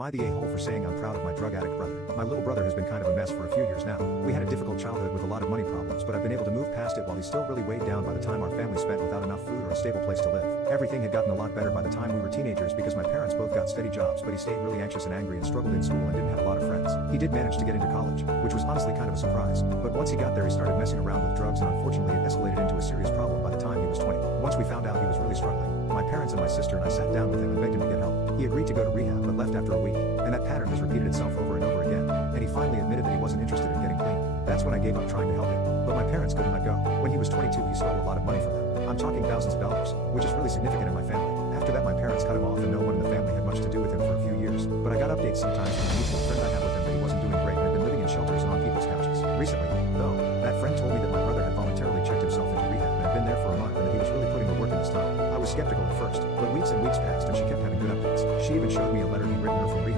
Am I the a-hole for saying I'm proud of my drug addict brother? My little brother has been kind of a mess for a few years now. We had a difficult childhood with a lot of money problems, but I've been able to move past it while he's still really weighed down by the time our family spent without enough food or a stable place to live. Everything had gotten a lot better by the time we were teenagers because my parents both got steady jobs, but he stayed really anxious and angry and struggled in school and didn't have a lot of friends. He did manage to get into college, which was honestly kind of a surprise. But once he got there he started messing around with drugs and unfortunately it escalated into a serious problem by the time he was 20. Once we found out he was really struggling, my parents and my sister and I sat down with him and begged him to get help. He agreed to go to rehab but left after a week, and that pattern has repeated itself over and over again, and he finally admitted that he wasn't interested in getting clean. That's when I gave up trying to help him, but my parents couldn't let go. When he was 22 he stole a lot of money from them. I'm talking thousands of dollars, which is really significant in my family. After that my parents cut him off and no one in the family had much to do with him for a few years, but I got updates sometimes from a mutual friend I have with him that he wasn't doing great and had been living in shelters and on people's couches. Recently, though, that friend told me that my brother had voluntarily checked himself into rehab and had been there for a month and that he was really putting the work in this time. I was skeptical at first, but weeks and weeks passed and she kept having good updates. She even showed me a letter he'd written her from rehab